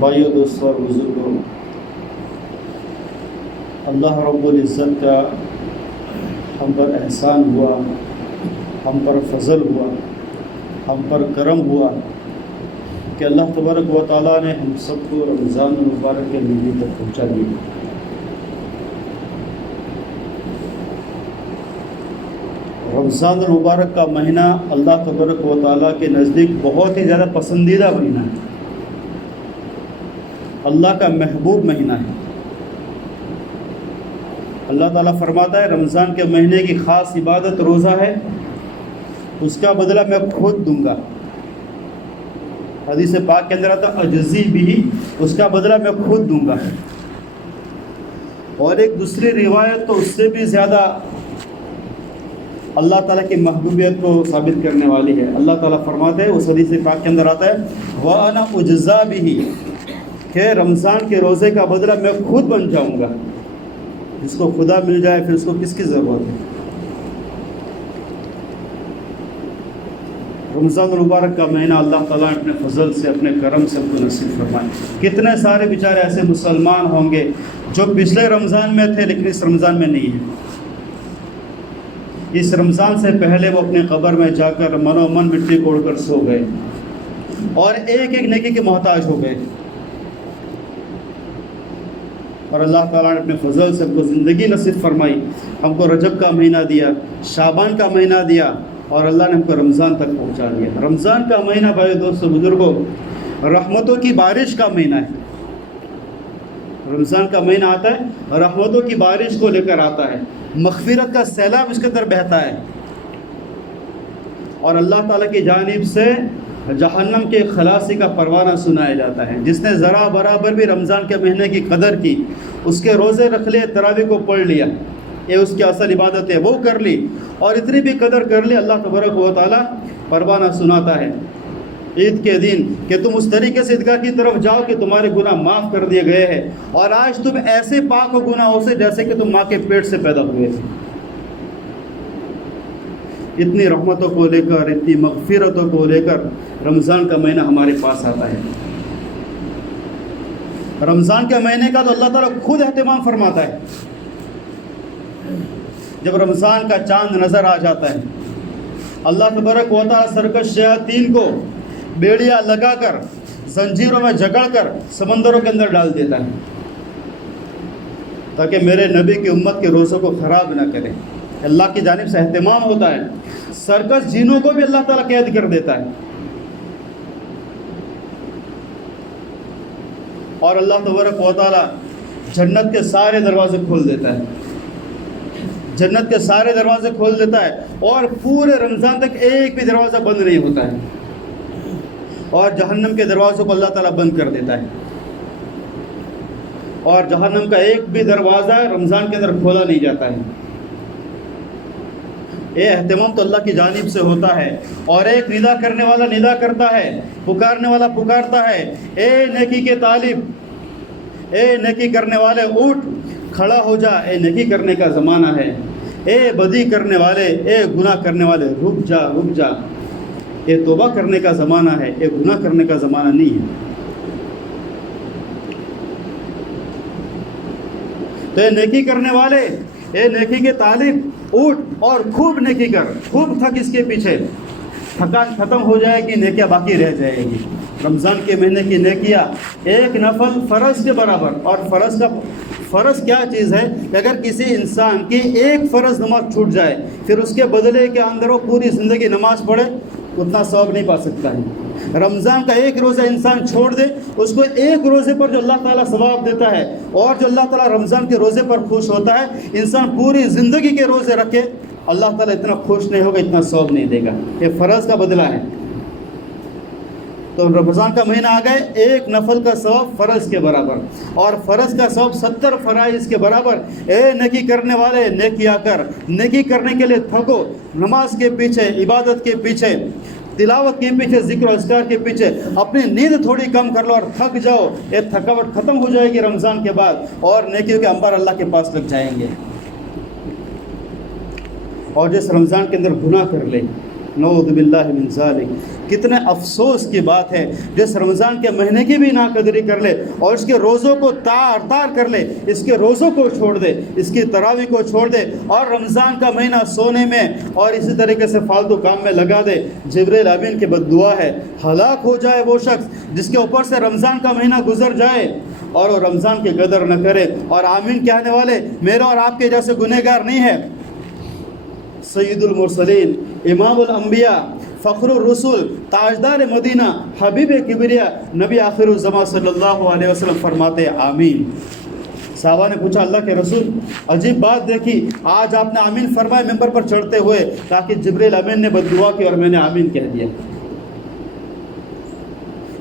بھائیو دوستوں اور بزرگوں، اللہ رب العزت کا ہم پر احسان ہوا، ہم پر فضل ہوا، ہم پر کرم ہوا کہ اللہ تبارک و تعالیٰ نے ہم سب کو رمضان المبارک کے مہینے تک پہنچا دیا۔ رمضان المبارک کا مہینہ اللہ تبارک و تعالیٰ کے نزدیک بہت ہی زیادہ پسندیدہ مہینہ ہے، اللہ کا محبوب مہینہ ہے۔ اللہ تعالیٰ فرماتا ہے رمضان کے مہینے کی خاص عبادت روزہ ہے، اس کا بدلہ میں خود دوں گا۔ حدیث پاک کے اندر آتا اجزی بھی، اس کا بدلہ میں خود دوں گا۔ اور ایک دوسری روایت تو اس سے بھی زیادہ اللہ تعالیٰ کی محبوبیت کو ثابت کرنے والی ہے۔ اللہ تعالیٰ فرماتے ہیں، اس حدیث پاک کے اندر آتا ہے وَأَنَا أُجْزَىٰ بِهِ، کہ رمضان کے روزے کا بدلہ میں خود بن جاؤں گا۔ جس کو خدا مل جائے پھر اس کو کس کی ضرورت ہے؟ رمضان المبارک کا مہینہ اللہ تعالیٰ اپنے فضل سے، اپنے کرم سے کو نصیب فرمائے۔ کتنے سارے بیچارے ایسے مسلمان ہوں گے جو پچھلے رمضان میں تھے لیکن اس رمضان میں نہیں ہیں۔ اس رمضان سے پہلے وہ اپنے قبر میں جا کر منو من مٹی کوڑ کر سو گئے اور ایک ایک نیکی کے محتاج ہو گئے، اور اللہ تعالیٰ نے اپنے فضل سے ہم کو زندگی نصیب فرمائی، ہم کو رجب کا مہینہ دیا، شعبان کا مہینہ دیا، اور اللہ نے ہم کو رمضان تک پہنچا دیا۔ رمضان کا مہینہ بھائی دوستو بزرگوں رحمتوں کی بارش کا مہینہ ہے۔ رمضان کا مہینہ آتا ہے رحمتوں کی بارش کو لے کر آتا ہے، مغفرت کا سیلاب اس کے اندر بہتا ہے، اور اللہ تعالیٰ کی جانب سے جہنم کے خلاصی کا پروانہ سنایا جاتا ہے۔ جس نے ذرا برابر بھی رمضان کے مہینے کی قدر کی، اس کے روزے رکھ لیے، تراویح کو پڑھ لیا، یہ اس کی اصل عبادت ہے، وہ کر لی، اور اتنی بھی قدر کر لی، اللہ تبارک و تعالیٰ پروانہ سناتا ہے عید کے دن کہ تم اس طریقے سے عیدگاہ کی طرف جاؤ کہ تمہارے گناہ معاف کر دیے گئے ہیں، اور آج تم ایسے پاک ہو گناہوں سے جیسے کہ تم ماں کے پیٹ سے پیدا ہوئے تھے۔ اتنی رحمتوں کو لے کر، اتنی مغفرتوں کو لے کر رمضان کا مہینہ ہمارے پاس آتا ہے۔ رمضان کے مہینے کا تو اللہ تعالیٰ خود اہتمام فرماتا ہے۔ جب رمضان کا چاند نظر آ جاتا ہے، اللہ تبارک و تعالیٰ سرکش شیاطین کو بیڑیاں لگا کر، زنجیروں میں جکڑ کر سمندروں کے اندر ڈال دیتا ہے تاکہ میرے نبی کی امت کے روزوں کو خراب نہ کرے۔ اللہ کی جانب سے اہتمام ہوتا ہے۔ سرکش جنوں کو بھی اللہ تعالیٰ قید کر دیتا ہے، اور اللہ تبارک و تعالیٰ جنت کے سارے دروازے کھول دیتا ہے، جنت کے سارے دروازے کھول دیتا ہے، اور پورے رمضان تک ایک بھی دروازہ بند نہیں ہوتا ہے، اور جہنم کے دروازوں کو اللہ تعالیٰ بند کر دیتا ہے، اور جہنم کا ایک بھی دروازہ رمضان کے اندر کھولا نہیں جاتا ہے۔ یہ اہتمام تو اللہ کی جانب سے ہوتا ہے، اور ایک ندا کرنے والا ندا کرتا ہے، پکارنے والا پکارتا ہے، اے نیکی کے طالب، اے نیکی کرنے والے اٹھ کھڑا ہو جا، اے نیکی کرنے کا زمانہ ہے، اے بدی کرنے والے، اے گناہ کرنے والے رک جا رک جا، یہ توبہ کرنے کا زمانہ ہے، یہ گناہ کرنے کا زمانہ نہیں ہے۔ تو اے نیکی کرنے والے، اے نیکی کے طالب اٹھ اور خوب نیکی کر، خوب تھک اس کے پیچھے، تھکان ختم ہو جائے گی، نیکیاں باقی رہ جائے گی۔ رمضان کے مہینے کی نیکیاں ایک نفل فرض کے برابر، اور فرض کیا چیز ہے کہ اگر کسی انسان کی ایک فرض نماز چھوٹ جائے پھر اس کے بدلے کے اندر وہ پوری زندگی نماز پڑھے اتنا ثواب نہیں پا سکتا ہے۔ رمضان کا ایک روزہ انسان چھوڑ دے، اس کو ایک روزے پر جو اللہ تعالیٰ ثواب دیتا ہے، اور جو اللہ تعالیٰ رمضان کے روزے پر خوش ہوتا ہے، انسان پوری زندگی کے روزے رکھے اللہ تعالیٰ اتنا خوش نہیں ہوگا، اتنا ثواب نہیں دے گا۔ یہ فرض کا بدلہ ہے۔ تو رمضان کا مہینہ آ گئے، ایک نفل کا ثواب فرض کے برابر، اور فرض کا ثواب 70 فرائض کے برابر۔ اے نیکی کرنے والے نیکیاں کر، نیکی کرنے کے لیے تھکو، نماز کے پیچھے، عبادت کے پیچھے، تلاوت کے پیچھے، ذکر و اذکار کے پیچھے اپنی نیند تھوڑی کم کر لو اور تھک جاؤ، یہ تھکاوٹ ختم ہو جائے گی رمضان کے بعد، اور نیکیوں کے انبار اللہ کے پاس لگ جائیں گے۔ اور جس رمضان کے اندر گناہ کر لے، نعوذ باللہ من ذالک۔ کتنے افسوس کی بات ہے جس رمضان کے مہینے کی بھی ناقدری کر لے اور اس کے روزوں کو تار تار کر لے، اس کے روزوں کو چھوڑ دے، اس کی تراویح کو چھوڑ دے اور رمضان کا مہینہ سونے میں اور اسی طریقے سے فالتو کام میں لگا دے۔ جبریل امین کی بد دعا ہے، ہلاک ہو جائے وہ شخص جس کے اوپر سے رمضان کا مہینہ گزر جائے اور وہ رمضان کی قدر نہ کرے۔ اور آمین کہنے والے میرا اور آپ کے جیسے گنہگار نہیں ہے۔ سید المرسلین، امام الانبیاء، فخر الرسول، تاجدار مدینہ، حبیب کبریا، نبی آخر الزمان صلی اللہ علیہ وسلم فرماتے آمین۔ صحابہ نے پوچھا اللہ کے رسول، عجیب بات دیکھی، آج آپ نے آمین فرمایا ممبر پر چڑھتے ہوئے، تاکہ جبریل امین نے بد دعا کی اور میں نے آمین کہہ دیا۔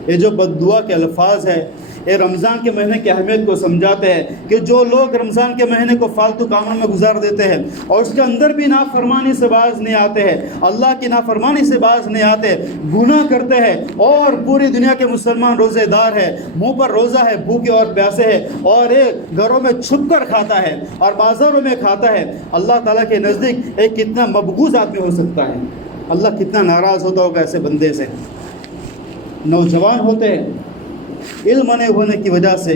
یہ جو بد دعا کے الفاظ ہیں یہ رمضان کے مہینے کی اہمیت کو سمجھاتے ہیں کہ جو لوگ رمضان کے مہینے کو فالتو کاموں میں گزار دیتے ہیں اور اس کے اندر بھی نافرمانی سے باز نہیں آتے ہیں، اللہ کی نافرمانی سے باز نہیں آتے، گناہ کرتے ہیں اور پوری دنیا کے مسلمان روزے دار ہے، منہ پر روزہ ہے، بھوکے اور پیاسے ہے اور ایک گھروں میں چھپ کر کھاتا ہے اور بازاروں میں کھاتا ہے، اللہ تعالیٰ کے نزدیک ایک کتنا مبغوض آدمی ہو سکتا ہے۔ اللہ کتنا ناراض ہوتا ہوگا ایسے بندے سے۔ نوجوان ہوتے ہیں، علم نہ ہونے کی وجہ سے،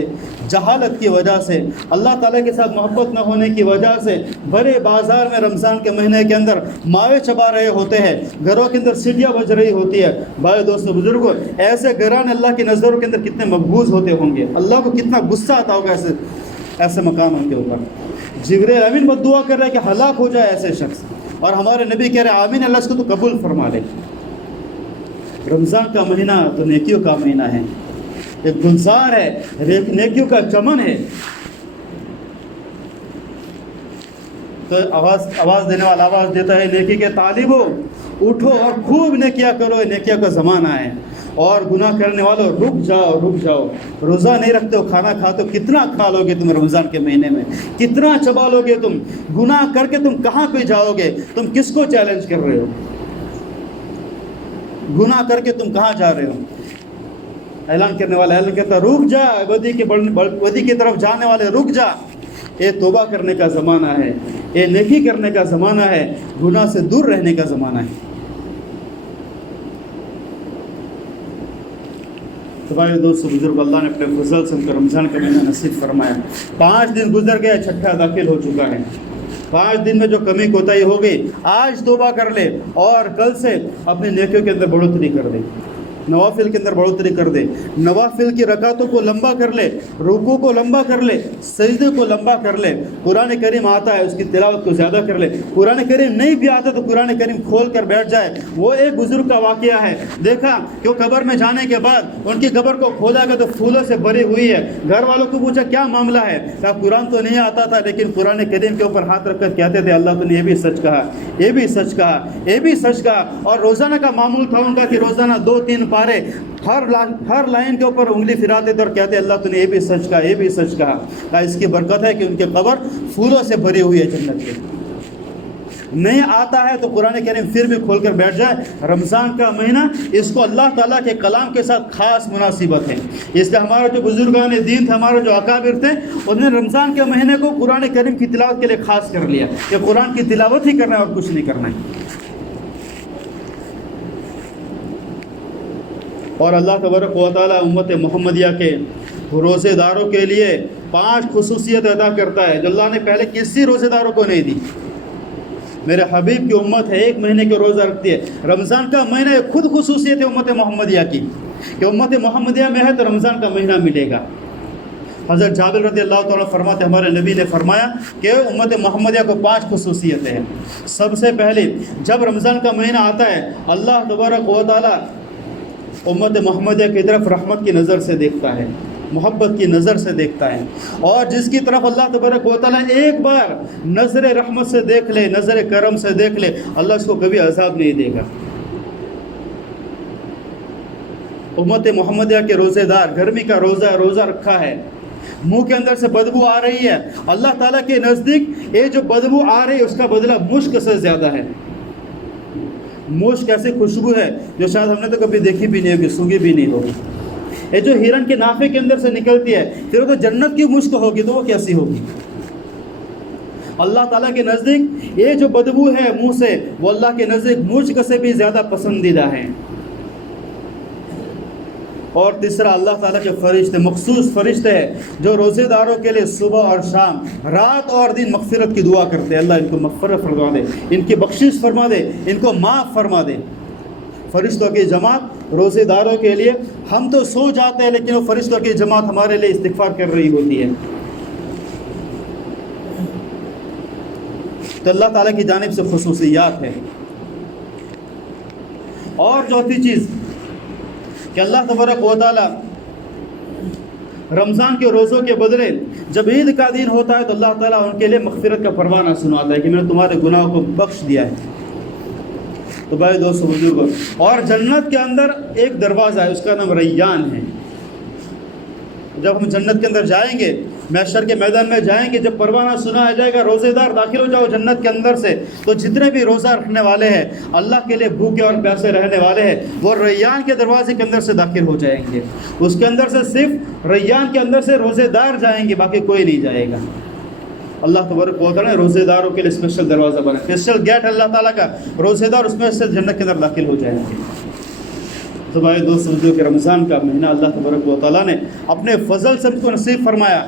جہالت کی وجہ سے، اللہ تعالیٰ کے ساتھ محبت نہ ہونے کی وجہ سے بڑے بازار میں رمضان کے مہینے کے اندر ماوے چبا رہے ہوتے ہیں، گھروں کے اندر سیٹیاں بج رہی ہوتی ہے۔ بھائی دوستوں بزرگوں، ایسے گھرانے اللہ کی نظروں کے اندر کتنے مقبوض ہوتے ہوں گے، اللہ کو کتنا غصہ آتا ہوگا ایسے مقام کے اوپر۔ جبریل امین بد دعا کر رہے کہ ہلاک ہو جائے ایسے شخص، اور ہمارے نبی کہہ رہے آمین، اللہ اس کو تو قبول فرما لے۔ رمضان کا مہینہ تو نیکیوں کا مہینہ ہے، ایک گلزار ہے، نیکیوں کا چمن ہے۔ تو آواز دینے والا آواز دیتا ہے نیکی کے طالبو، اٹھو اور خوب نیکیاں کرو، نیکیوں کا زمانہ ہے۔ اور گناہ کرنے والوں رک جاؤ رک جاؤ، روزہ نہیں رکھتے ہو، کھانا کھاتے ہو، کتنا کھا لو گے تم رمضان کے مہینے میں، کتنا چبا لو گے تم، گناہ کر کے تم کہاں پہ جاؤ گے، تم کس کو چیلنج کر رہے ہو، گناہ کر کے تم کہاں جا رہے ہو۔ اعلان کرنے والا اعلان کہتا رک جا، ودی کی طرف جانے والے رک جا، یہ توبہ کرنے کا زمانہ ہے، یہ نیکی کرنے کا زمانہ ہے، گناہ سے دور رہنے کا زمانہ ہے۔ تو بھائی دوستو بزرگ، اللہ نے اپنے فضل سے ہم کو رمضان کا مہینہ نصیب فرمایا۔ 5 دن گزر گئے، چھٹا داخل ہو چکا ہے۔ 5 دن میں جو کمی کوتاہی ہو گئی، آج توبہ کر لے اور کل سے اپنی نیکیوں کے اندر بڑھوتری کر دے، نوافل کے اندر بڑھوتری کر دے، نوافل کی رکعتوں کو لمبا کر لے، رکوع کو لمبا کر لے، سجدے کو لمبا کر لے۔ قرآن کریم آتا ہے اس کی تلاوت کو زیادہ کر لے، قرآن کریم نہیں بھی آتا تو قرآن کریم کھول کر بیٹھ جائے۔ وہ ایک بزرگ کا واقعہ ہے، دیکھا کہ وہ قبر میں جانے کے بعد ان کی قبر کو کھولا گیا تو پھولوں سے بھری ہوئی ہے۔ گھر والوں کو پوچھا کیا معاملہ ہے، کہا قرآن تو نہیں آتا تھا لیکن قرآن کریم کے اوپر ہاتھ رکھ کر کہتے تھے اللہ تو نے یہ بھی سچ کہا، یہ بھی سچ کہا، یہ بھی سچ کہا۔ اور روزانہ کا معمول تھا ان کا کہ روزانہ 2-3 پارے ہر لائن کے اوپر انگلی پھراتے تھے اور کہتے اللہ تو نے یہ بھی سچ کہا، یہ بھی سچ کہا۔ اس کی برکت ہے کہ ان کے قبر پھولوں سے بھری ہوئی ہے جنت کے۔ نہیں آتا ہے تو قرآن کریم پھر بھی کھول کر بیٹھ جائے۔ رمضان کا مہینہ اس کو اللہ تعالیٰ کے کلام کے ساتھ خاص مناسبت ہے، اس لیے ہمارے جو بزرگان دین تھے، ہمارے جو اکابر تھے، انہوں نے رمضان کے مہینے کو قرآن کریم کی تلاوت کے لیے خاص کر لیا کہ قرآن کی تلاوت ہی کرنا ہے اور کچھ نہیں کرنا ہے۔ اور اللہ تبارک و تعالیٰ امت محمدیہ کے روزے داروں کے لیے 5 خصوصیت ادا کرتا ہے جو اللہ نے پہلے کسی روزے داروں کو نہیں دی۔ میرے حبیب کی امت ہے، 1 مہینے کے روزہ رکھتی ہے۔ رمضان کا مہینہ خود خصوصیت ہے امت محمدیہ کی کہ امت محمدیہ میں ہے تو رمضان کا مہینہ ملے گا۔ حضرت جابر رضی اللہ تعالیٰ فرماتے ہمارے نبی نے فرمایا کہ امت محمدیہ کو 5 خصوصیتیں ہیں۔ سب سے پہلے جب رمضان کا مہینہ آتا ہے اللہ تبارک و تعالیٰ امت محمدیہ کی طرف رحمت کی نظر سے دیکھتا ہے، محبت کی نظر سے دیکھتا ہے، اور جس کی طرف اللہ تبارک و تعالیٰ ایک بار نظر رحمت سے دیکھ لے، نظر کرم سے دیکھ لے، اللہ اس کو کبھی عذاب نہیں دے گا۔ امت محمدیہ کے روزے دار گرمی کا روزہ رکھا ہے، منہ کے اندر سے بدبو آ رہی ہے، اللہ تعالیٰ کے نزدیک یہ جو بدبو آ رہی ہے اس کا بدلہ مشک سے زیادہ ہے۔ مشک ایسی خوشبو ہے جو شاید ہم نے تو کبھی دیکھی بھی نہیں ہوگی، سونگھی بھی نہیں ہوگی۔ یہ جو ہرن کے نافے کے اندر سے نکلتی ہے پھر وہ تو جنت کی مشک ہوگی تو وہ کیسی ہوگی۔ اللہ تعالیٰ کے نزدیک یہ جو بدبو ہے منہ سے وہ اللہ کے نزدیک مشک سے بھی زیادہ پسندیدہ ہے۔ اور تیسرا اللہ تعالیٰ کے فرشتے، مخصوص فرشتے ہیں جو روزے داروں کے لیے صبح اور شام، رات اور دن مغفرت کی دعا کرتے ہیں۔ اللہ ان کو مغفرت فرما دے، ان کی بخشش فرما دے، ان کو معاف فرما دے۔ فرشتوں کی جماعت روزے داروں کے لیے، ہم تو سو جاتے ہیں لیکن وہ فرشتوں کی جماعت ہمارے لیے استغفار کر رہی ہوتی ہے۔ تو اللہ تعالیٰ کی جانب سے خصوصیات ہے۔ اور چوتھی چیز کہ اللہ تبارک و تعالیٰ رمضان کے روزوں کے بدلے جب عید کا دن ہوتا ہے تو اللہ تعالیٰ ان کے لیے مغفرت کا پروانہ سناتا ہے کہ میں نے تمہارے گناہوں کو بخش دیا ہے۔ تو بھائی دوستو بزرگوں، اور جنت کے اندر ایک دروازہ ہے، اس کا نام ریان ہے۔ جب ہم جنت کے اندر جائیں گے، محشر کے میدان میں جائیں گے، جب پروانہ سنایا جائے گا روزے دار داخل ہو جاؤ جنت کے اندر سے، تو جتنے بھی روزہ رکھنے والے ہیں، اللہ کے لیے بھوکے اور پیاسے رہنے والے ہیں، وہ ریان کے دروازے کے اندر سے داخل ہو جائیں گے۔ اس کے اندر سے صرف ریان کے اندر سے روزے دار جائیں گے، باقی کوئی نہیں جائے گا۔ اللہ تبارک و تعالیٰ نے روزے داروں کے لیے اسپیشل دروازہ بنا، اسپیشل گیٹ اللہ تعالیٰ کا، روزے دار اس میں سے جنت کے اندر داخل ہو جائیں گے۔ تو بھائی دوستوں کہ رمضان کا مہینہ اللہ تبارک و تعالیٰ نے اپنے فضل سے ہم کو نصیب فرمایا۔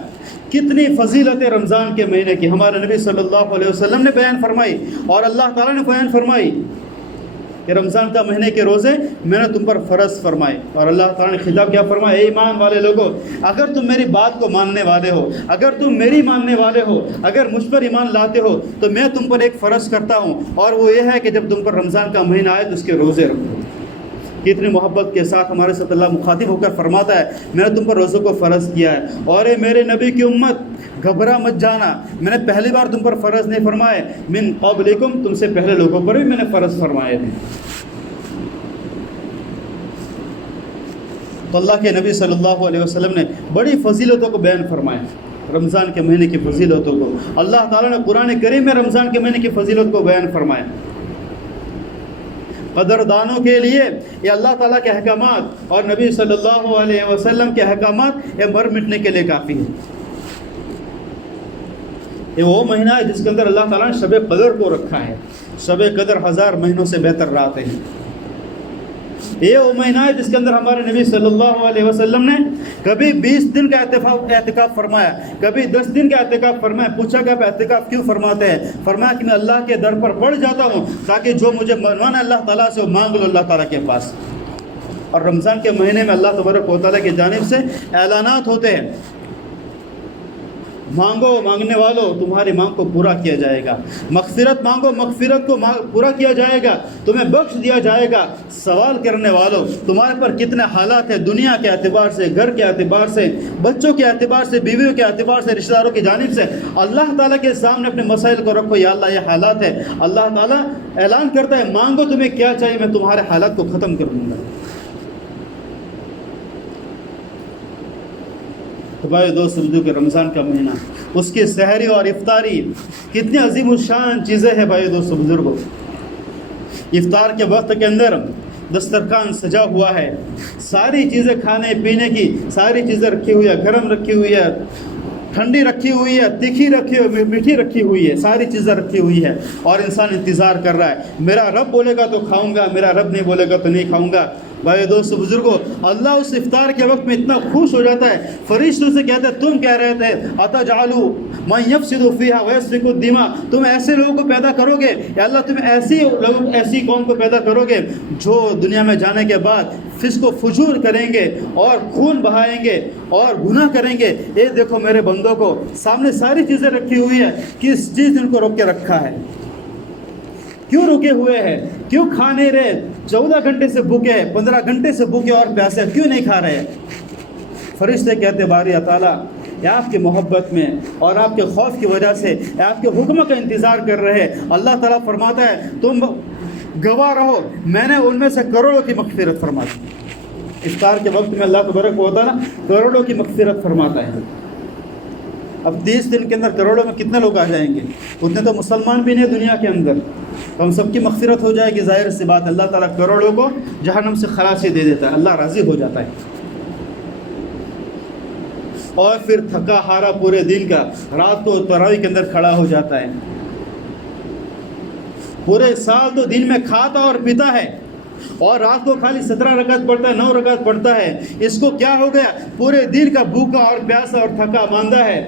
کتنی فضیلت رمضان کے مہینے کی ہمارے نبی صلی اللہ علیہ وسلم نے بیان فرمائی اور اللہ تعالیٰ نے بیان فرمائی کہ رمضان کا مہینے کے روزے میں نے تم پر فرض فرمائے۔ اور اللہ تعالیٰ نے خطاب کیا فرمایا، اے ایمان والے لوگوں، اگر تم میری بات کو ماننے والے ہو، اگر تم میری ماننے والے ہو، اگر مجھ پر ایمان لاتے ہو تو میں تم پر ایک فرض کرتا ہوں، اور وہ یہ ہے کہ جب تم پر رمضان کا مہینہ آئے تو اس کے روزے رکھو۔ کتنی محبت کے ساتھ ہمارے ساتھ اللہ مخاطب ہو کر فرماتا ہے، میں نے تم پر روزوں کو فرض کیا ہے، اور اے میرے نبی کی امت گھبرا مت جانا، میں نے پہلی بار تم پر فرض نہیں فرمائے، من قبلکم، تم سے پہلے لوگوں پر بھی میں نے فرض فرمائے تھے۔ تو اللہ کے نبی صلی اللہ علیہ وسلم نے بڑی فضیلتوں کو بیان فرمایا، رمضان کے مہینے کی فضیلتوں کو۔ اللہ تعالیٰ نے قرآن کریم میں رمضان کے مہینے کی فضیلت کو بیان فرمایا۔ قدردانوں کے لیے یہ اللہ تعالیٰ کے احکامات اور نبی صلی اللہ علیہ وسلم کے احکامات یہ مر مٹنے کے لیے کافی ہے۔ یہ وہ مہینہ ہے جس کے اندر اللہ تعالیٰ نے شب قدر کو رکھا ہے۔ شب قدر 1000 مہینوں سے بہتر راتیں ہیں۔ یہ وہ مہینہ ہے جس کے اندر ہمارے نبی صلی اللہ علیہ وسلم نے کبھی 20 دن کا اعتکاف فرمایا، کبھی 10 دن کا اعتکاف فرمایا۔ پوچھا کہ آپ اعتکاف کیوں فرماتے ہیں؟ فرمایا کہ میں اللہ کے در پر بڑھ جاتا ہوں تاکہ جو مجھے منوانا اللہ تعالیٰ سے وہ مانگ لو اللہ تعالیٰ کے پاس۔ اور رمضان کے مہینے میں اللہ تبارک و تعالیٰ کی جانب سے اعلانات ہوتے ہیں، مانگو مانگنے والوں تمہاری مانگ کو پورا کیا جائے گا، مغفرت مانگو مغفرت کو پورا کیا جائے گا، تمہیں بخش دیا جائے گا۔ سوال کرنے والوں تمہارے پر کتنے حالات ہیں، دنیا کے اعتبار سے، گھر کے اعتبار سے، بچوں کے اعتبار سے، بیویوں کے اعتبار سے، رشتہ داروں کی جانب سے، اللہ تعالیٰ کے سامنے اپنے مسائل کو رکھو، یا اللہ یہ حالات ہے۔ اللہ تعالیٰ اعلان کرتا ہے مانگو تمہیں کیا چاہیے، میں تمہارے حالات کو ختم کر دوں گا۔ تو بھائی دوست سمجھو کہ رمضان کا مہینہ، اس کی سحری اور افطاری کتنی عظیم الشان چیزیں ہیں۔ بھائی دوست بزرگوں، افطار کے وقت کے اندر دسترخوان سجا ہوا ہے، ساری چیزیں کھانے پینے کی ساری چیزیں رکھی ہوئی ہے، گرم رکھی ہوئی ہے، ٹھنڈی رکھی ہوئی ہے، تیکھی رکھی ہوئی، میٹھی رکھی ہوئی ہے، ساری چیزیں رکھی ہوئی ہے، اور انسان انتظار کر رہا ہے، میرا رب بولے گا تو کھاؤں گا، میرا رب نہیں بولے گا تو نہیں کھاؤں گا۔ بھائی دوست بزرگوں، اللہ اس افطار کے وقت میں اتنا خوش ہو جاتا ہے، فرشتوں سے کہتے ہیں تم کہہ رہے تھے اتجعلوا من یفسد فیہا ویسفک الدماء، تم ایسے لوگوں کو پیدا کرو گے یا اللہ تم ایسی قوم کو پیدا کرو گے جو دنیا میں جانے کے بعد فسق و فجور کریں گے اور خون بہائیں گے اور گناہ کریں گے۔ یہ دیکھو میرے بندوں کو سامنے ساری چیزیں رکھی ہوئی ہے، کس چیز نے ان کو روک کے رکھا ہے؟ کیوں رکے ہوئے ہیں؟ کیوں کھا نہیں رہے؟ 14 گھنٹے سے بھوکے، 15 گھنٹے سے بھوکے اور پیاسے، کیوں نہیں کھا رہے؟ فرشتے کہتے باری تعالیٰ یہ آپ کی محبت میں اور آپ کے خوف کی وجہ سے آپ کے حکم کا انتظار کر رہے۔ اللہ تعالیٰ فرماتا ہے تم گواہ رہو، میں نے ان میں سے کروڑوں کی مغفرت فرما دی۔ افطار کے وقت میں اللہ تبارک و تعالیٰ کروڑوں کی مغفرت فرماتا ہے۔ اب 30 دن کے اندر کروڑوں میں کتنے لوگ آ جائیں گے؟ اتنے تو مسلمان بھی نہیں دنیا کے اندر، تو ہم سب کی مغفرت ہو جائے گی۔ ظاہر سی بات، اللہ تعالیٰ کروڑوں کو جہنم سے خلاصی دے دیتا ہے، اللہ راضی ہو جاتا ہے۔ اور پھر تھکا ہارا پورے دن کا رات کو تراویح کے اندر کھڑا ہو جاتا ہے. پورے سال تو دن میں کھاتا اور پیتا ہے اور رات کو خالی 17 رکعت پڑھتا ہے، 9 رکعت پڑھتا ہے. اس کو کیا ہو گیا؟ پورے دن کا بھوکا اور پیاسا اور تھکا ماندہ ہے.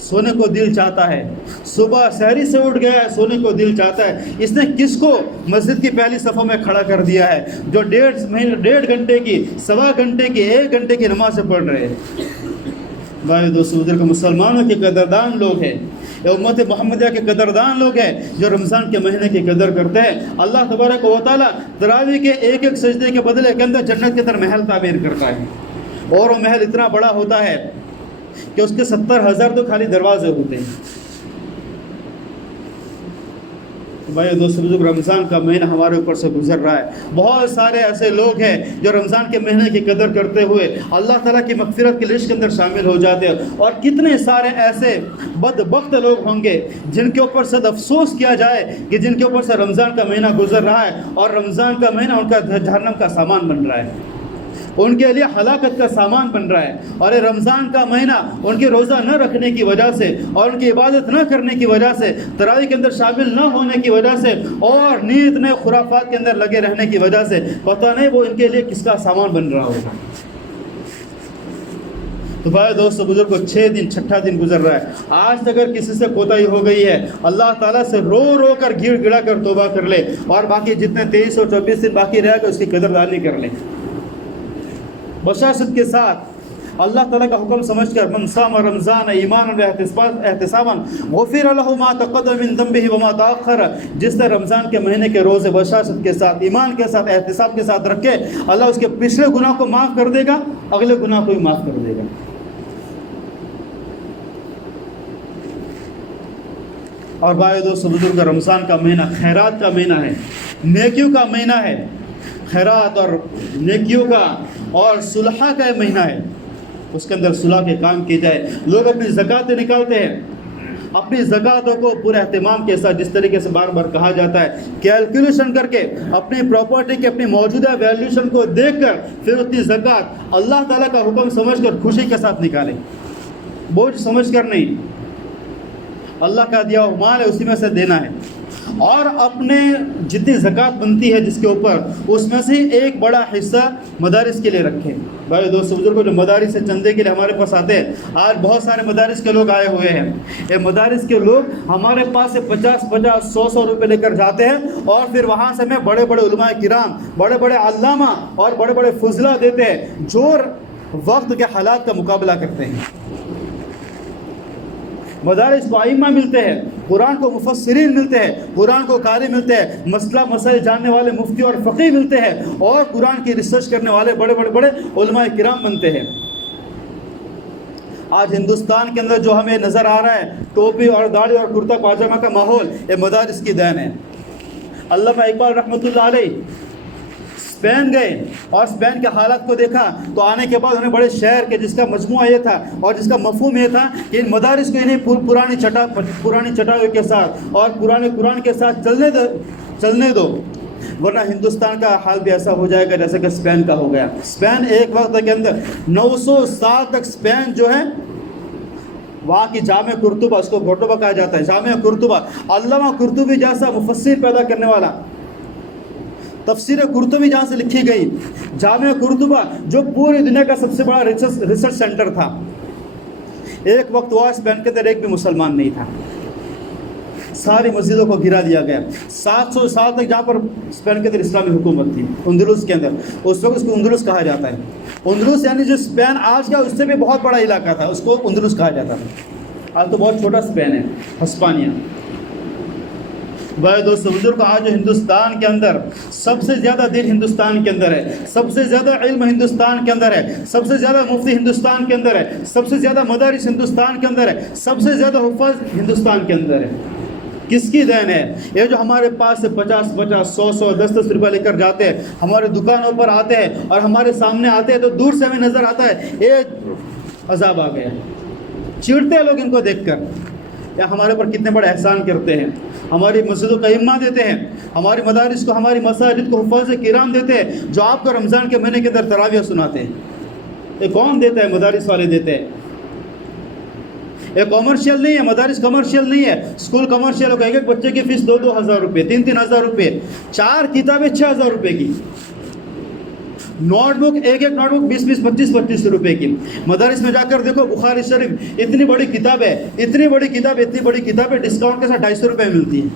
سونے کو دل چاہتا ہے، صبح سحری سے اٹھ گیا ہے، سونے کو دل چاہتا ہے. اس نے کس کو مسجد کی پہلی صفوں میں کھڑا کر دیا ہے جو 1.5 گھنٹے کی، 1.25 گھنٹے کی، 1 گھنٹے کی نماز سے پڑھ رہے ہیں. بھائی دوستو بزرگ، مسلمانوں کے قدردان لوگ ہیں، امت محمدیہ کے قدردان لوگ ہیں جو رمضان کے مہینے کی قدر کرتے ہیں. اللہ تبارک و تعالیٰ تراویح کے ایک ایک سجدے کے بدلے کے اندر جنت کے اندر محل تعمیر کرتا ہے، اور وہ محل اتنا بڑا ہوتا ہے کہ اس کے 70,000 تو خالی دروازے ہوتے ہیں. بھائی دوستو بزرگ، رمضان کا مہینہ ہمارے اوپر سے گزر رہا ہے. بہت سارے ایسے لوگ ہیں جو رمضان کے مہینے کی قدر کرتے ہوئے اللہ تعالیٰ کی مغفرت کی لسٹ کے اندر شامل ہو جاتے ہیں. اور کتنے سارے ایسے بدبخت لوگ ہوں گے جن کے اوپر صد افسوس کیا جائے کہ جن کے اوپر سے رمضان کا مہینہ گزر رہا ہے اور رمضان کا مہینہ ان کا جہنم کا سامان بن رہا ہے، ان کے لیے ہلاکت کا سامان بن رہا ہے. اور یہ رمضان کا مہینہ ان کے روزہ نہ رکھنے کی وجہ سے اور ان کی عبادت نہ کرنے کی وجہ سے، تراویح کے اندر شامل نہ ہونے کی وجہ سے اور نیت نئے خرافات کے اندر لگے رہنے کی وجہ سے پتہ نہیں وہ ان کے لیے کس کا سامان بن رہا ہوگا. تو بھائی دوستو بزرگ، 6 دن، 6ٹھا دن گزر رہا ہے. آج تک اگر کسی سے کوتاہی ہو گئی ہے، اللہ تعالیٰ سے رو رو کر گڑ گڑا کر توبہ کر لے، اور باقی جتنے 23 اور 24 دن باقی رہ گئے اس کی قدردانی کر لیں بشاشت کے ساتھ. اللہ تعالیٰ کا حکم سمجھ کر من صام رمضان ایمانا واحتسابا غفر له ما تقدم من ذنبه وما تاخر. جس نے رمضان کے مہینے کے روزے بشاشت کے ساتھ، ایمان کے ساتھ، احتساب کے ساتھ رکھے، اللہ اس کے پچھلے گناہ کو معاف کر دے گا، اگلے گناہ کو بھی معاف کر دے گا. اور بھائی دوستو بزرگ، رمضان کا مہینہ خیرات کا مہینہ ہے، نیکیوں کا مہینہ ہے. خیرات اور نیکیوں کا اور صلح کا مہینہ ہے. اس کے اندر صلح کے کام کی جائے. لوگ اپنی زکاتیں نکالتے ہیں، اپنی زکاتوں کو پورے اہتمام کے ساتھ، جس طریقے سے بار بار کہا جاتا ہے، کیلکولیشن کر کے اپنی پراپرٹی کے اپنی موجودہ ویلیوشن کو دیکھ کر پھر اتنی زکات اللہ تعالیٰ کا حکم سمجھ کر خوشی کے ساتھ نکالیں، بوجھ سمجھ کر نہیں. اللہ کا دیا ہوا مال ہے، اسی میں سے دینا ہے. اور اپنے جتنی زکوٰۃ بنتی ہے جس کے اوپر، اس میں سے ایک بڑا حصہ مدارس کے لیے رکھیں. بھائی دوستو بزرگوں، جو مدارس سے چندے کے لیے ہمارے پاس آتے ہیں، آج بہت سارے مدارس کے لوگ آئے ہوئے ہیں. یہ مدارس کے لوگ ہمارے پاس سے 50 100 روپے لے کر جاتے ہیں، اور پھر وہاں سے میں بڑے بڑے علماء کرام، بڑے بڑے علامہ اور بڑے بڑے فضلہ دیتے ہیں جو وقت کے حالات کا مقابلہ کرتے ہیں. مدارس کو ائمہ ملتے ہیں، قرآن کو مفسرین ملتے ہیں، قرآن کو قاری ملتے ہیں، مسئلہ مسائل جاننے والے مفتی اور فقیہ ملتے ہیں، اور قرآن کی ریسرچ کرنے والے بڑے بڑے بڑے علماء کرام بنتے ہیں. آج ہندوستان کے اندر جو ہمیں نظر آ رہا ہے، ٹوپی اور داڑھی اور کرتا پاجامہ کا ماحول، یہ مدارس کی دین ہے. علامہ اقبال رحمۃ اللہ علیہ اسپین گئے اور اسپین کے حالات کو دیکھا، تو آنے کے بعد انہیں بڑے شہر کے جس کا مجموعہ یہ تھا اور جس کا مفہوم یہ تھا کہ ان مدارس کو انہیں پرانی چٹائیوں کے ساتھ اور پرانے قرآن کے ساتھ چلنے دو، ورنہ ہندوستان کا حال بھی ایسا ہو جائے گا جیسے کہ اسپین کا ہو گیا. اسپین ایک وقت کے اندر 900 سال تک اسپین جو ہے، وہاں کی جامع قرطبہ، اس کو قرطبہ کہا جاتا ہے، جامع قرطبہ، علامہ قرطبی جیسا مفسر پیدا کرنے والا، تفسیر قرطبی جہاں سے لکھی گئی، جامع قرطبہ جو پوری دنیا کا سب سے بڑا ریسرچ سینٹر تھا. ایک وقت وہ اسپین کے اندر ایک بھی مسلمان نہیں تھا، ساری مسجدوں کو گرا دیا گیا. 700 سال تک جہاں پر اسپین کے اندر اسلامی حکومت تھی، اندلس کے اندر، اس وقت اس کو اندلس کہا جاتا ہے. اندلس یعنی جو اسپین آج کا، اس سے بھی بہت بڑا علاقہ تھا، اس کو اندلس کہا جاتا تھا. آج تو بہت چھوٹا اسپین ہے، ہسپانیہ. بھائی دوستو بزرگ، آج ہندوستان کے اندر سب سے زیادہ دین ہندوستان کے اندر ہے، سب سے زیادہ علم ہندوستان کے اندر ہے، سب سے زیادہ مفتی ہندوستان کے اندر ہے، سب سے زیادہ مدارس ہندوستان کے اندر ہے، سب سے زیادہ حفاظ ہندوستان کے اندر ہے. کس کی دین ہے؟ یہ جو ہمارے پاس سے 50 100 10 روپے لے کر جاتے ہیں، ہمارے دکانوں پر آتے ہیں اور ہمارے سامنے آتے ہیں، تو دور سے ہمیں نظر آتا ہے یہ عذاب آ گیا. چڑتے ہیں لوگ ان کو دیکھ کر، یا ہمارے پر کتنے بڑے احسان کرتے ہیں. ہماری مسجدوں کا ائمہ دیتے ہیں، ہماری مدارس کو، ہماری مساجد کو حفاظ کرام دیتے ہیں، جو آپ کو رمضان کے مہینے کے اندر تراویح سناتے ہیں. یہ کون دیتا ہے؟ مدارس والے دیتے ہیں. یہ کمرشل نہیں ہے، مدارس کمرشل نہیں ہے. اسکول کمرشل ہوگا، ایک ایک بچے کی فیس 2,000 روپے، 3,000 روپے، 4 کتابیں 6,000 روپے کی. نوٹ بک ایک ایک نوٹ بک 20 25 روپے کی. مدارس میں جا کر دیکھو بخاری شریف اتنی بڑی کتاب ہے، اتنی بڑی کتاب ہے ڈسکاؤنٹ کے ساتھ 250 روپے ملتی ہے.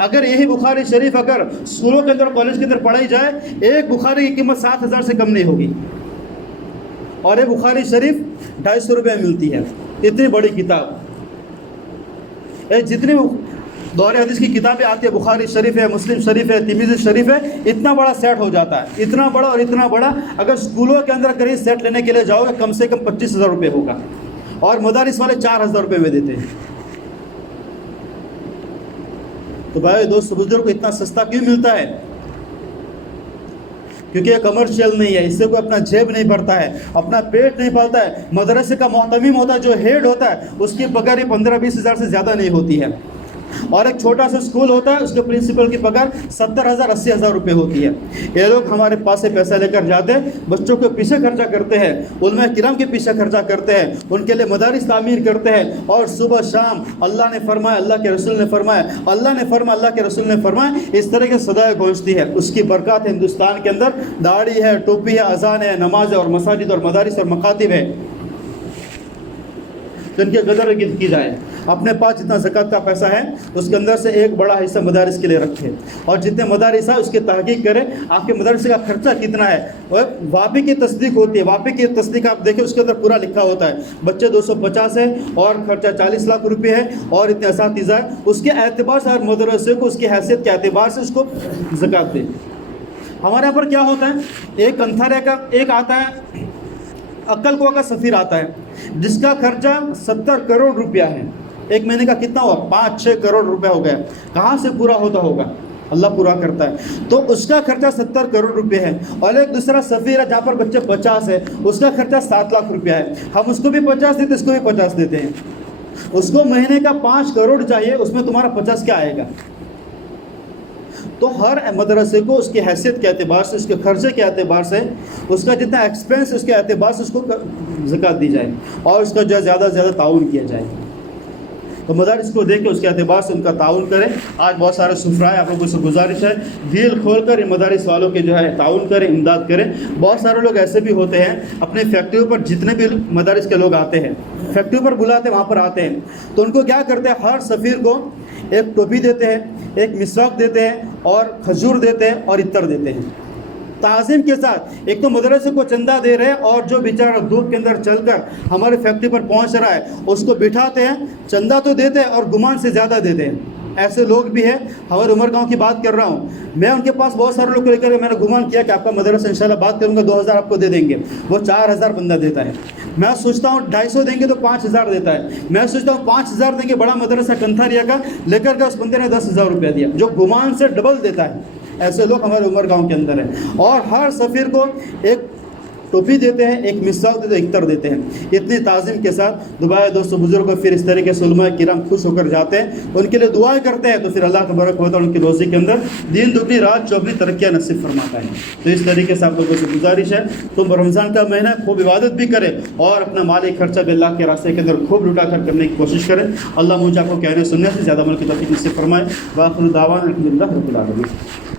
اگر یہی بخاری شریف اگر اسکولوں کے اندر کالج کے اندر پڑھائی جائے، ایک بخاری کی قیمت 7,000 سے کم نہیں ہوگی، اور یہ بخاری شریف 250 روپے ملتی ہے. اتنی بڑی کتاب. جتنی دور حدیث کی کتابیں آتی ہے، بخاری شریف ہے، مسلم شریف ہے، ترمذی شریف ہے، اتنا بڑا سیٹ ہو جاتا ہے. اتنا بڑا اور اتنا بڑا. اگر اسکولوں کے اندر کہیں سیٹ لینے کے لیے جاؤ گے کم سے کم 25,000 روپے ہوگا، اور مدارس والے 4,000 روپے میں دیتے ہیں. تو بھائی دوست بزرگ، اتنا سستا کیوں ملتا ہے؟ کیونکہ یہ کمرشل نہیں ہے، اس سے کوئی اپنا جیب نہیں بھرتا ہے، اپنا پیٹ نہیں پالتا ہے. مدرسے کا محتمم ہوتا ہے، جو ہیڈ ہوتا ہے، اس کی پگار 15-20 ہزار سے زیادہ نہیں ہوتی ہے. اور ایک چھوٹا سا اسکول ہوتا ہے، اس کے پرنسپل کی پگار 70,000 80,000 روپے ہوتی ہے. یہ لوگ ہمارے پاس سے پیسہ لے کر جاتے ہیں، بچوں کے پیچھے خرچہ کرتے ہیں، علماء کرام کے پیچھے خرچہ کرتے ہیں، ان کے لیے مدارس تعمیر کرتے ہیں، اور صبح شام اللہ نے فرمایا، اللہ کے رسول نے فرمایا، اللہ نے فرمایا، اللہ کے رسول نے فرمایا، اس طرح کی صدائیں گونجتی ہے. اس کی برکات ہندوستان کے اندر داڑھی ہے، ٹوپی ہے، اذان ہے، نماز ہے، اور مساجد اور مدارس اور مکاتب ہے جن کے قدر کی جائے. اپنے پاس جتنا زکوٰۃ کا پیسہ ہے اس کے اندر سے ایک بڑا حصہ مدارس کے لیے رکھے، اور جتنے مدارس ہیں اس کی تحقیق کرے آپ کے مدرسے کا خرچہ کتنا ہے. اور واپی کی تصدیق ہوتی ہے، واپی کی تصدیق آپ دیکھیں، اس کے اندر پورا لکھا ہوتا ہے بچے 250 ہے اور خرچہ 40 لاکھ روپے ہے اور اتنے اساتذہ ہے. اس کے اعتبار سے ہر مدرسے کو اس کی حیثیت کے اعتبار سے اس کو زکوٰۃ دے. ہمارے یہاں پر کیا ہوتا ہے، ایک کنتھارے کا ایک آتا ہے، عقل کو کا سفیر آتا ہے، جس کا خرچہ 70 کروڑ روپیہ ہے. ایک مہینے کا کتنا ہوا؟ 5-6 کروڑ روپے ہو گیا. کہاں سے پورا ہوتا ہوگا؟ اللہ پورا کرتا ہے. تو اس کا خرچہ 70 کروڑ روپے ہے. اور ایک دوسرا سفیر ہے جہاں پر بچے 50 ہے، اس کا خرچہ 7 لاکھ روپیہ ہے. ہم اس کو بھی 50 دیتے، اس کو بھی 50 دیتے ہیں. اس کو مہینے کا 5 کروڑ چاہیے، اس میں تمہارا 50 کیا آئے گا؟ تو ہر مدرسے کو اس کی حیثیت کے اعتبار سے، اس کے خرچے کے اعتبار سے، اس کا جتنا ایکسپینس اس کے اعتبار سے اس کو زکوٰۃ دی جائے، اور اس کا جو زیادہ سے زیادہ تعاون کیا جائے. تو مدارس کو دیکھ کے اس کے اعتبار سے ان کا تعاون کریں. آج بہت سارے سفرائے، آپ لوگوں سے گزارش ہے دل کھول کر ان مدارس والوں کے جو ہے تعاون کریں، امداد کریں. بہت سارے لوگ ایسے بھی ہوتے ہیں اپنے فیکٹریوں پر، جتنے بھی مدارس کے لوگ آتے ہیں فیکٹریوں پر بلاتے ہیں، وہاں پر آتے ہیں، تو ان کو کیا کرتے ہیں، ہر سفیر کو ایک ٹوپی دیتے ہیں، ایک مسواک دیتے ہیں، اور کھجور دیتے ہیں، اور عطر دیتے ہیں تعظیم کے ساتھ. ایک تو مدرسے کو چندہ دے رہے ہیں، اور جو بیچارہ دھوپ کے اندر چل کر ہمارے فیکٹری پر پہنچ رہا ہے اس کو بٹھاتے ہیں. چندہ تو دیتے ہیں اور گمان سے زیادہ دیتے ہیں. ایسے لوگ بھی ہیں. ہمارے عمر گاؤں کی بات کر رہا ہوں میں، ان کے پاس بہت سارے لوگ کو لے کر میں نے گمان کیا کہ آپ کا مدرسہ انشاءاللہ بات کروں گا 2,000 آپ کو دے دیں گے. وہ 4,000 بندہ دیتا ہے. میں سوچتا ہوں 250 دیں گے تو 5,000 دیتا ہے. میں سوچتا ہوں 5,000 دیں گے، بڑا مدرسہ کنتھاریا کا لے کر کے اس بندے نے 10,000 روپیہ دیا، جو گمان سے ڈبل دیتا ہے. ایسے لوگ ہمارے عمر گاؤں کے اندر ہیں. اور ہر سفیر کو ایک ٹوپی دیتے ہیں، ایک مسواک دیتے ہیں، ایک عطر دیتے ہیں. اتنی تعظیم کے ساتھ دبائے دوستوں بزرگ کو پھر اس طریقے سے علماء کرام خوش ہو کر جاتے ہیں، ان کے لیے دعائیں کرتے ہیں، تو پھر اللہ تبارک و تعالیٰ ان کی روزی کے اندر دین دگنی رات چوگنی ترقیاں نصیب فرماتا ہے. تو اس طریقے سے آپ لوگوں سے گزارش ہے تم رمضان کا مہینہ خوب عبادت بھی کریں، اور اپنا مالی خرچہ بھی اللہ کے راستے کے اندر خوب لٹا کر کرنے کی کوشش کریں. اللہ مجھے آپ کو کہنے سننے سے زیادہ عمل کی توفیق نصیب فرمائے. وآخر دعوانا الحمدللہ رب العالمین.